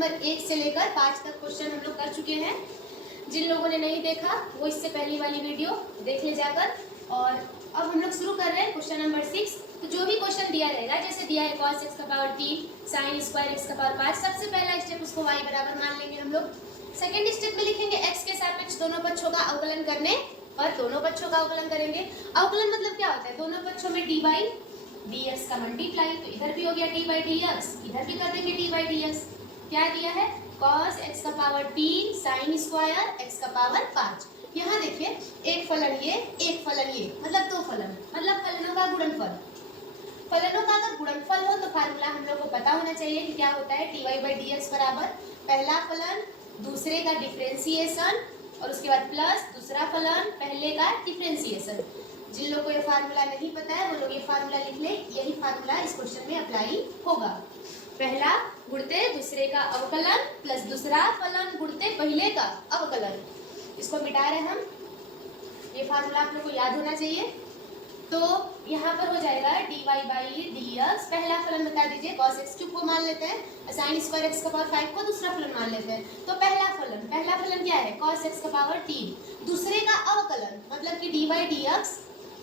Number 1 से लेकर 5 तक क्वेश्चन हम लोग कर चुके हैं। जिन लोगों ने नहीं देखा वो इससे पहली वाली वीडियो देख ले जाकर। और अब हम लोग शुरू कर रहे हैं क्वेश्चन नंबर 6। तो जो भी क्वेश्चन दिया रहेगा, जैसे दिया है cos x का पावर 3 sin स्क्वायर x का पावर 5, सबसे पहला स्टेप उसको y बराबर मान लेंगे हम लोग। सेकेंड स्टेप में लिखेंगे x के सापेक्ष दोनों पक्षों का अवकलन करने और दोनों पक्षों का अवकलन करेंगे। अवकलन मतलब क्या होता है? दोनों पक्षों में dy dx का मल्टीप्लाई, तो इधर भी हो गया dy dx, इधर भी कर देंगे dy dx। क्या दिया है? cos x का पावर 3 sin स्क्वायर x का पावर 5। यहाँ देखिए, एक फलन ये, एक फलन ये, मतलब दो फलन, मतलब फलनों का गुणनफल। फलनों का अगर गुणनफल हो तो फार्मूला हम लोग को पता होना चाहिए कि क्या होता है। dy dx बराबर पहला फलन दूसरे का डिफरेंशिएशन और उसके बाद प्लस दूसरा फलन पहले का डिफरेंशिएशन। जिन लोगों को ये फार्मूला नहीं पता है वो लोग ये फार्मूला लिख ले, यही फार्मूला इस क्वेश्चन में अप्लाई होगा। पहला गुणते दूसरे का अवकलन प्लस दूसरा फलन गुणते पहले का अवकलन। इसको मिटा रहे हम, ये फार्मूला आप लोग को याद होना चाहिए। तो यहाँ पर हो जाएगा dy dx, पहला फलन बता दीजिए cos x क्यूब को मान लेते हैं, sin स्क्वायर x का पावर 5 को दूसरा फलन मान लेते हैं। तो पहला फलन क्या है? cos x का पावर 3, दूसरे का अवकलन मतलब कि dy dx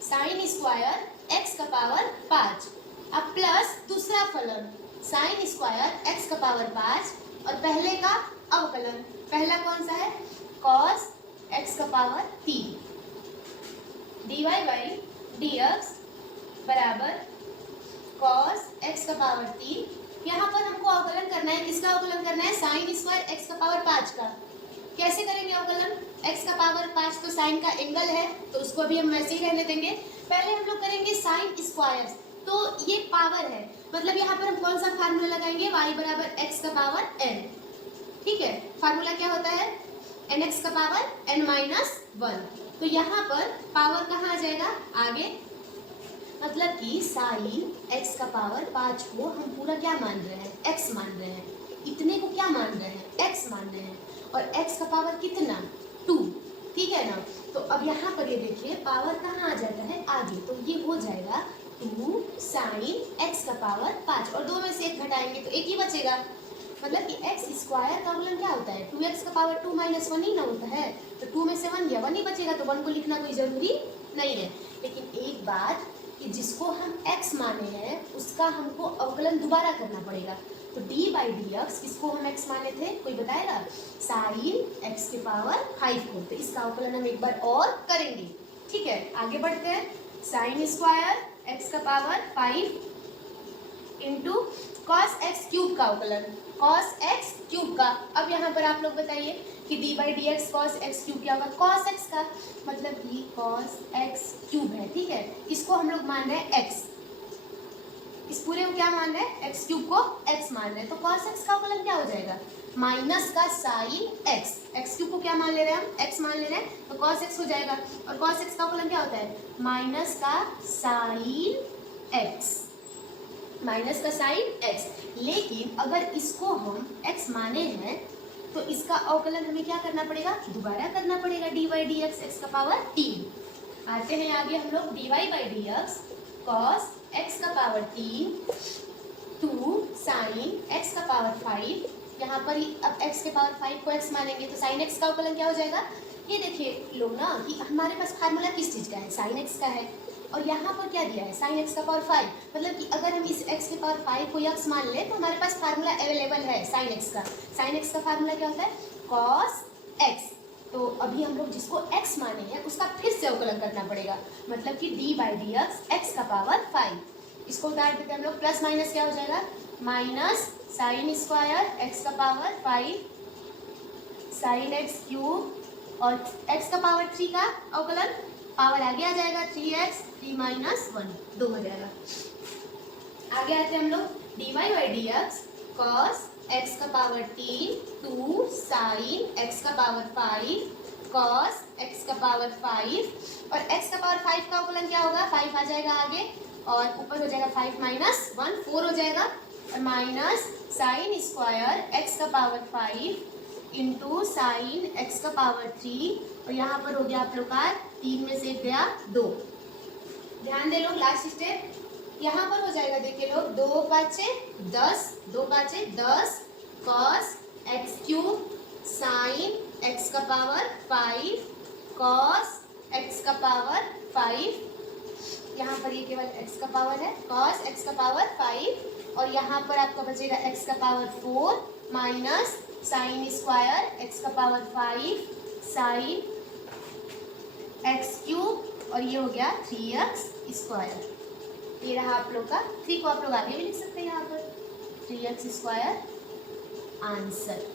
sin square x का पावर 5, अब प्लस दूसरा फलन sin स्क्वायर x का पावर 5 और पहले का अवकलन, पहला कौन सा है? cos x का पावर 3। dy dx बराबर cos x का पावर 3। यहाँ पर हमको अवकलन करना है, किसका अवकलन करना है? sin स्क्वायर x का पावर 5 का। कैसे करेंगे अवकलन? x का पावर 5 तो sin का एंगल है, तो उसको भी हम वैसे ही रहने देंगे। पहले हम लोग करेंगे sin स्क्वायर, तो ये पावर है, मतलब यहाँ पर हम कौन सा फार्मूला लगाएंगे? y बराबर x का पावर n। ठीक है, फार्मूला क्या होता है? nx का पावर n माइनस 1। तो यहाँ पर पावर कहाँ आ जाएगा? आगे, मतलब कि साइन x का पावर 5 को हम पूरा क्या मान रहे हैं? x मान रहे हैं। इतने को क्या मान रहे हैं? x मान रहे हैं। और x का पावर कितना? 2। ठीक है ना? तो अब यहाँ पर ये देखिए पावर कहाँ आ जाता है? आगे, तो ये हो जाएगा 2 साइन x का पावर 5 और 2 में से 1 घटाएंगे तो 1 ही बचेगा। मतलब कि x स्क्वायर का अवकलन क्या होता है? 2x का पावर 2 माइनस 1 ही ना होता है, तो 2 में से 1 गया, 1 ही बचेगा, तो 1 को लिखना कोई जरूरी नहीं है। लेकिन एक बात कि जिसको हम x माने हैं उसका हमको अवकलन दोबारा करना पड़ेगा। तो dy dx किसको हम x माने थे? कोई बताएगा? साइन x के पावर 5 को, तो इसका अवकलन हम एक बार और करेंगे। ठीक है, आगे बढ़ते हैं। साइन स्क्वायर x का power 5 into cos x cube का अवकलन, cos x क्यूब का। अब यहाँ पर आप लोग बताइए कि dy dx cos x cube क्या होगा? cos x का मतलब कि cos x क्यूब है। ठीक है, इसको हम लोग मान रहे हैं x, इस पूरे को क्या मान रहे हैं? x क्यूब को x मान रहे हैं। तो cos x का अवकलन क्या हो जाएगा? माइनस का साइन x क्यूब को क्या मान ले रहे हैं हम? x मान ले रहे हैं, तो cos x हो जाएगा। और cos x का अवकलन क्या होता है? माइनस का साइन x, माइनस का साइन x। लेकिन अगर इसको हम x माने हैं तो इसका अवकलन हमें क्या करना पड़ेगा? दोबारा करना पड़ेगा, dy dx x का पावर 3। आते हैं आगे हम लोग, dy dx cos x का पावर 3 2 साइन x का पावर 5। यहाँ पर अब x के पावर 5 को x मानेंगे तो साइन x का अवकलन क्या हो जाएगा? ये देखिए लोग ना कि हमारे पास फार्मूला किस चीज़ का है? साइन x का है, और यहाँ पर क्या दिया है? साइन x का पावर 5, मतलब कि अगर हम इस x के पावर 5 को x मान ले तो हमारे पास फार्मूला अवेलेबल है साइन x का। साइन x का फार्मूला क्या होता है? cos x। तो अभी हम लोग जिसको x माने हैं उसका फिर से अवकलन करना पड़ेगा, मतलब कि dy dx x का पावर 5। इसको उतार देते हैं हम लोग, प्लस माइनस क्या हो जाएगा? माइनस साइन स्क्वायर x का पावर 5 साइन x क्यूब और x का पावर 3 का अवकलन, पावर आगे आ जाएगा 3x 3 माइनस 1 2 हो जाएगा। आगे आते हैं हम लोग, dy dx cos x का पावर 3 2 साइन x का पावर 5 cos x का पावर 5 और x का पावर 5 का अवकलन क्या होगा? 5 आ जाएगा आगे और ऊपर हो जाएगा 5 माइनस 1 4 हो जाएगा, और माइनस साइन स्क्वायर x का पावर 5 इंटू साइन x का पावर 3 और यहाँ पर हो गया आप लोग का 3 में से गया 2। ध्यान दे लोग, लास्ट स्टेप यहाँ पर हो जाएगा। देखिए लोग, 2 5 10 2 5 10 cos x cube sine x का पावर 5 कॉस एक्स का पावर 5, यहाँ पर ये केवल x का पावर है, cos x का पावर 5, और यहाँ पर आपका बचेगा x का power 4 minus sine square x का पावर 5 साइन x क्यूब, और ये हो गया 3x स्क्वायर। ये रहा आप लोग का, 3 को आप लोग आगे भी लिख सकते हैं यहाँ पर, 3x स्क्वायर आंसर।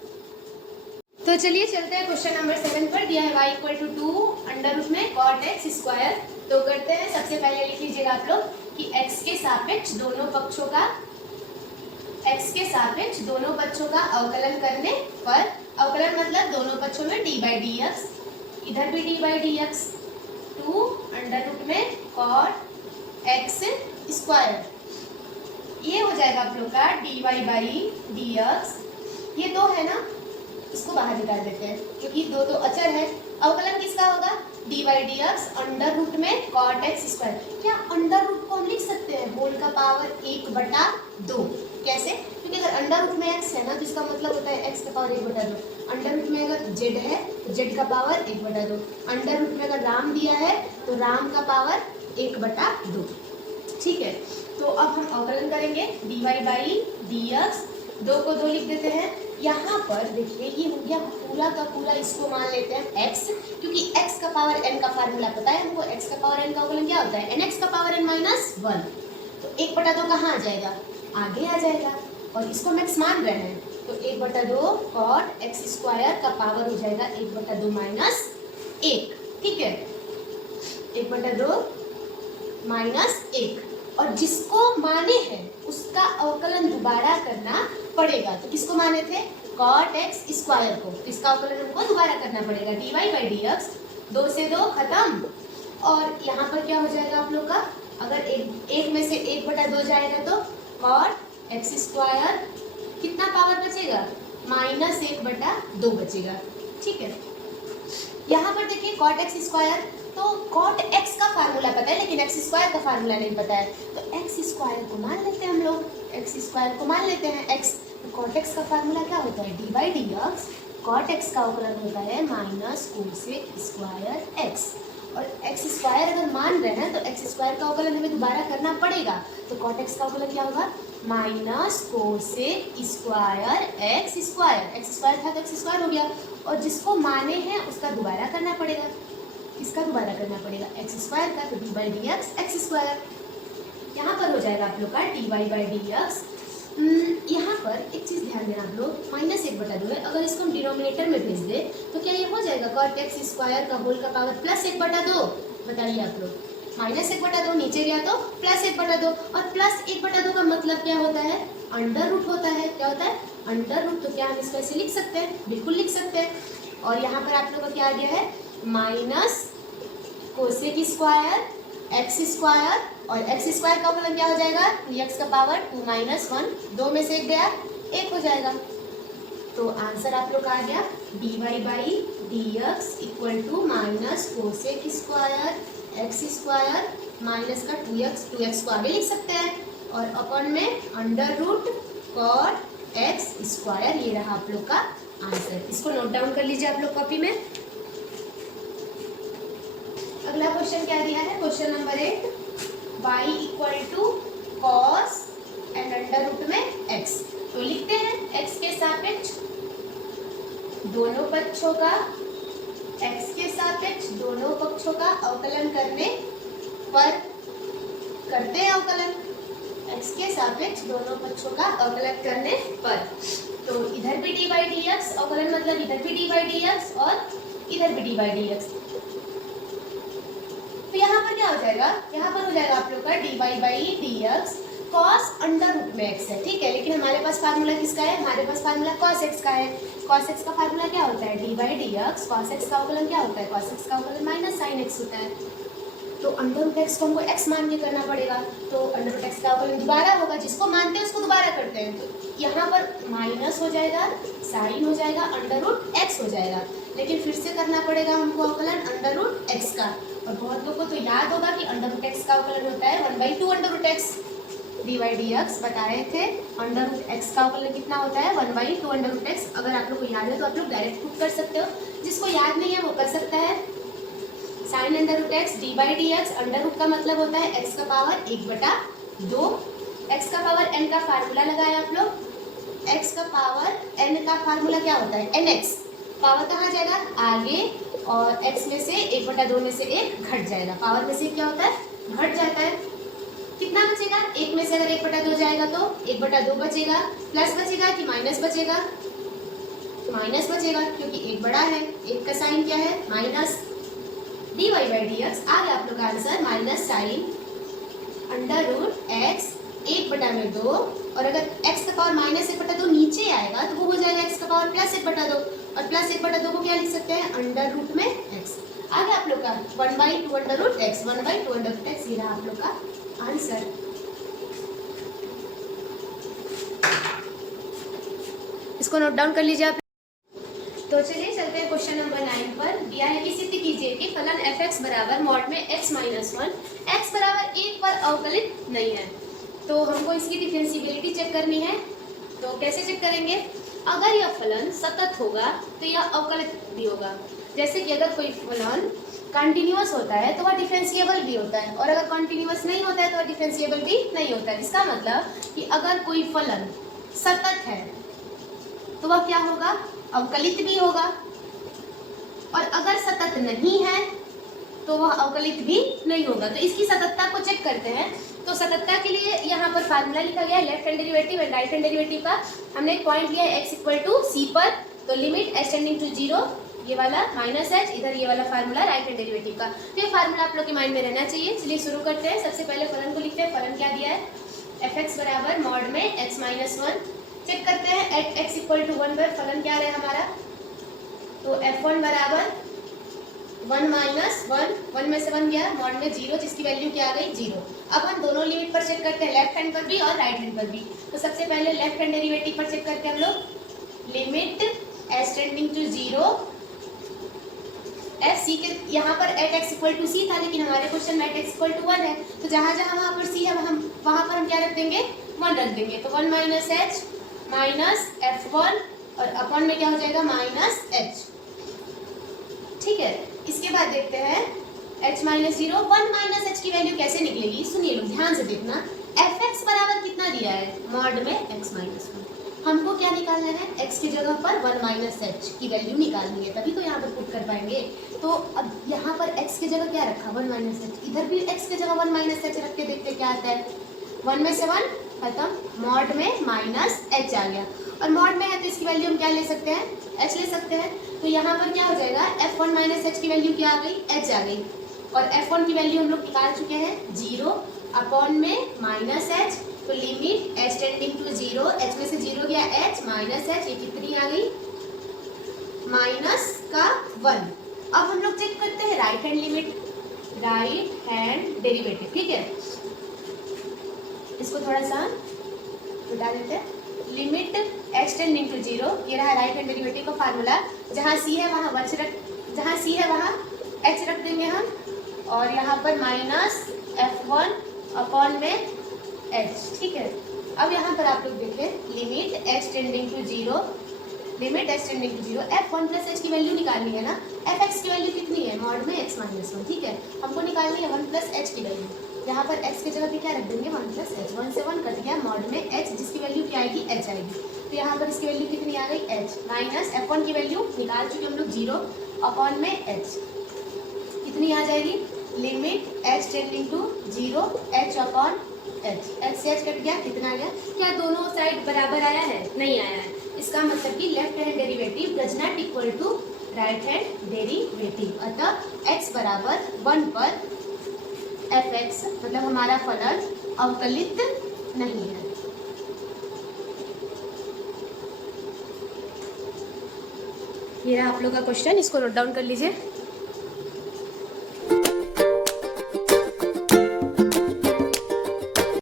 तो चलिए चलते हैं क्वेश्चन नंबर 7 पर। दिया है y equal to 2 under root में cot x स्क्वायर। तो करते हैं, सबसे पहले लिख लीजिएगा आप लोग कि x के सापेक्ष दोनों पक्षों का, x के सापेक्ष दोनों पक्षों का अवकलन करने पर, अवकलन मतलब दोनों पक्षों में d बाई डी एक्स, इधर भी d by D x, 2 under root में cot x स्क्वायर, ये हो जाएगा आप लोग का dy बाई डी एक्स। ये दो है ना, इसको बाहर निकाल देते हैं क्योंकि दो तो अचर है। अवकलन किसका होगा, d by D x under root में कॉट एक्स स्क्वायर। क्या अंडर रूट को हम लिख सकते हैं होल का पावर 1/2? कैसे? क्योंकि अगर अंडर रूट में x है ना तो इसका मतलब होता है x का पावर 1/2। अंडर रूट में अगर z है तो z का पावर 1/2। अंडर रूट में अगर राम दिया है तो राम का पावर 1/2। ठीक है, तो अब हम अवकलन करेंगे dy बाई डी एक्स, 2 को 2 लिख देते हैं। यहाँ पर देखिए ये हो गया पूरा का पूरा, इसको मान लेते हैं x, क्योंकि x का पावर n का फार्मूला पता है हमको, x का पावर n का अवकलन क्या होता है, nx का पावर n माइनस 1। तो 1/2 कहाँ आ जाएगा, आगे आ जाएगा, और इसको हम x मान रहे हैं, तो 1/2 cot x स्क्वायर का पावर हो जाएगा 1/2 माइनस 1। ठीक है, 1/2 माइनस 1, और जिसको माने हैं उसका अवकलन दोबारा करना पड़ेगा। तो किसको माने थे, cot x स्क्वायर को, इसका अवकलन हमको दोबारा करना पड़ेगा, dy बाई डी एक्स, 2 से 2 खत्म। और यहाँ पर क्या हो जाएगा आप लोग का, अगर एक में से 1/2 जाएगा तो cot x स्क्वायर कितना पावर बचेगा, माइनस 1/2 बचेगा। ठीक है, यहाँ पर देखिए cot x स्क्वायर, तो cot x का फार्मूला पता है लेकिन x स्क्वायर का फार्मूला नहीं पता है, तो x स्क्वायर को मान लेते हैं हम लोग, x स्क्वायर को मान लेते हैं x। तो cot x का फार्मूला क्या होता है, d by D x, cot x का अवकलन होता है माइनस कोसेक स्क्वायर x, और x स्क्वायर अगर मान रहे हैं तो x स्क्वायर का अवकलन हमें दोबारा करना पड़ेगा। तो cot x का अवकलन क्या होगा, minus cosec square x square, x square था तो x स्क्वायर हो गया, और जिसको माने हैं उसका दोबारा करना पड़ेगा। इसका दोबारा करना पड़ेगा x स्क्वायर का, तो D by D x x square. यहाँ पर हो जाएगा आप लोग का dy बाई डी एक्स। यहाँ पर एक चीज़ ध्यान देना आप लोग, माइनस 1/2 है, अगर इसको हम डिनोमिनेटर में भेज दे तो क्या ये हो जाएगा cot x स्क्वायर का होल का पावर प्लस 1/2? बताइए आप लोग, माइनस 1/2 नीचे गया तो प्लस 1/2, और प्लस 1/2 का मतलब क्या होता है, अंडर रूट होता है। क्या होता है, अंडर रूट। तो क्या हम इसको ऐसे लिख सकते हैं, बिल्कुल लिख सकते हैं। और यहाँ पर आप लोगों का क्या आ गया है, minus cosec square x square, और एक्स स्क्वायर का अवकलन क्या हो जाएगा, एक्स का पावर 2 माइनस 1, 2 में से 1 गया 1 हो जाएगा। तो आंसर आप लोग का आ गया dy by D x equal to minus cosec square x square minus का 2x को आगे लिख सकते हैं, और अपन में under root cot x square. ये रहा आप लोग का आंसर, इसको नोट डाउन कर लीजिए आप लोग कॉपी में। अगला क्वेश्चन क्या दिया है, question number 8, y equal to cos and under root में x। तो लिखते हैं x के सापेक्ष दोनों पक्षों का, x के सापेक्ष दोनों पक्षों का अवकलन करने पर, करते हैं अवकलन x के सापेक्ष दोनों पक्षों का अवकलन करने पर। तो इधर भी डी बाई डी एक्स, अवकलन मतलब इधर भी डी बाई डी एक्स और इधर भी डी बाई डी एक्स। तो यहाँ पर क्या हो जाएगा, यहाँ पर हो जाएगा आप लोग का dy by D x cos under root में x है। ठीक है, लेकिन हमारे पास फार्मूला किसका है, हमारे पास फार्मूला cos x का है। cos x का फार्मूला क्या होता है, dy by D x, cos x का अवकलन क्या होता है, cos x का अवकलन माइनस साइन x होता है। तो अंडर रूट x को हमको x मान के करना पड़ेगा, तो अंडर रूट x का अवकलन दोबारा होगा, जिसको मानते हैं उसको दोबारा करते हैं। तो यहाँ पर माइनस हो जाएगा, साइन हो जाएगा, अंडर रूट x हो जाएगा, लेकिन फिर से करना पड़ेगा हमको अवकलन अंडर रूट x का। और बहुत लोगों को तो याद होगा कि अंडर रूट x का अवकलन होता है 1/2 under root x। D y d x बता रहे थे। अंडर रूट एक्स का अवकलन कितना होता है 1/2 अंडर रूट एक्स। अगर आप लोग को याद है तो आप लोग डायरेक्ट प्रूफ कर सकते हो, जिसको याद नहीं है वो कर सकता है। Sine under root x d by D x, under root का मतलब होता है एक्स का पावर 1/2। एक्स का पावर एन का फार्मूला लगाया आप लोग। एक्स का पावर एन का फार्मूला क्या होता है एन एक्स। पावर कहाँ जाएगा आगे, और x में से 1/2 में से 1 घट जाएगा। पावर में से क्या होता है घट जाता है। कितना बचेगा 1 में से अगर 1/2 जाएगा तो 1/2 बचेगा। प्लस बचेगा कि माइनस बचेगा, माइनस बचेगा क्योंकि 1 बड़ा है। 1 का साइन क्या है minus. D Y by D X आ गया आप लोग का answer minus sign under root X 1/2। और अगर x का पावर माइनस 1/2 नीचे आएगा तो वो हो जाएगा x का पावर प्लस 1/2, और प्लस 1/2 को क्या लिख सकते हैं अंडर रूट में x। आ गया आप लोग का 1/2 under root x, 1/2 under root x। ये रहा आप लोग का आंसर। इसको नोट डाउन कर लीजिए आप। तो चलिए चलते हैं क्वेश्चन नंबर 9 पर। दिया है कि सिद्ध कीजिए कि फलन f(x) बराबर मॉड में x - 1 x बराबर 1 पर अवकलित नहीं है। तो हमको इसकी डिफरेंशिएबिलिटी चेक करनी है। तो कैसे चेक करेंगे, अगर यह फलन सतत होगा तो यह अवकलित भी होगा। जैसे कि अगर कोई फलन कंटिन्यूअस होता है तो वह डिफरेंशिएबल भी होता है, और अगर कंटिन्यूअस नहीं होता है तो वह डिफरेंशिएबल भी नहीं होता है। इसका मतलब कि अगर कोई फलन सतत है तो वह क्या होगा अवकलित भी होगा, और अगर सतत नहीं है तो वह अवकलित भी नहीं होगा। तो इसकी सततता को चेक करते हैं। तो सततता के लिए यहाँ पर फार्मूला लिखा गया है left hand derivative and right hand derivative का। हमने एक पॉइंट लिया है x = c पर, तो लिमिट h टेंडिंग टू 0 ये वाला माइनस h, इधर ये वाला फार्मूला राइट हैंड डेरिवेटिव का। तो ये फार्मूला आप लोग के माइंड में रहना चाहिए। चलिए शुरू करते हैं। सबसे पहले फलन को लिखते हैं। फलन क्या दिया है f(x) बराबर मॉड में x - 1। चेक करते हैं एट x = 1 पर फलन क्या है हमारा। तो f1 बराबर 1 - 1, 1 में से 1 गया मॉड में 0, जिसकी वैल्यू क्या आ गई 0। अब हम दोनों लिमिट पर चेक करते हैं, लेफ्ट हैंड पर भी और राइट हैंड पर भी। तो सबसे पहले लेफ्ट हैंड डेरिवेटिव पर चेक करते हैं हम लोग। Limit h tending to 0 f c के यहाँ पर एट x = c था, लेकिन हमारे क्वेश्चन में एट x = 1 है। तो जहाँ जहाँ वहाँ पर c है वहाँ पर हम क्या रख देंगे 1 रख देंगे। तो 1 - h माइनस f1, और अपॉन में क्या हो जाएगा -h। ठीक है, इसके बाद देखते हैं h - 0 1 - h की वैल्यू कैसे निकलेगी। सुनिए लोग ध्यान से देखना। f(x) बराबर कितना दिया है मॉड में x - 1। हमको क्या निकालना है x की जगह पर 1 - h की वैल्यू निकालनी है, तभी तो यहाँ पर पुट कर पाएंगे। तो अब यहाँ पर x की जगह क्या रखा 1 - h, इधर भी x की जगह 1 - h रख के देखते क्या आता है। 1 में से 1 खत्म, मॉड में -h आ गया, और मॉड में है तो इसकी वैल्यू हम क्या ले सकते हैं h ले सकते हैं। तो यहाँ पर क्या हो जाएगा f1 - h की वैल्यू क्या आ गई h आ गई, और f1 की वैल्यू हम लोग निकाल चुके हैं 0 अपॉन में -h। तो limit h tending to 0, h में से 0 गया h -h, ये कितनी आ गई -1। अब हम लोग चेक करते हैं right hand limit, right hand derivative. ठीक है, इसको थोड़ा सा बता देते हैं। लिमिट h टेंडिंग टू 0, ये रहा राइट हैंड डेरिवेटिव का फार्मूला। जहाँ c है वहाँ जहाँ c है वहाँ h रख देंगे हम, और यहाँ पर -f1 अपॉन में h। ठीक है, अब यहाँ पर आप लोग देखें limit h tending to 0, limit h tending to 0 f1 + h की वैल्यू निकालनी है ना। fx की वैल्यू कितनी है मॉड में x - 1। ठीक है, हमको निकालनी है 1 + h की वैल्यू। यहाँ पर x की जगह पे क्या रख देंगे 1 + h, 1 से 1 कट गया मॉड में h, जिसकी वैल्यू क्या आएगी h आएगी। तो यहाँ पर इसकी वैल्यू कितनी आ गई h, माइनस f1 की वैल्यू निकाल चुके हम लोग 0 अपॉन में h, कितनी आ जाएगी limit h tending to 0 h upon h। h से h कट गया, कितना आ गया। क्या दोनों साइड बराबर आया है नहीं आया है। इसका मतलब कि left hand derivative does not equal to right hand derivative. अतः x बराबर 1 पर f(x) मतलब हमारा फलन अवकलित नहीं है। ये रहा आप लोग का क्वेश्चन, इसको नोट डाउन कर लीजिए।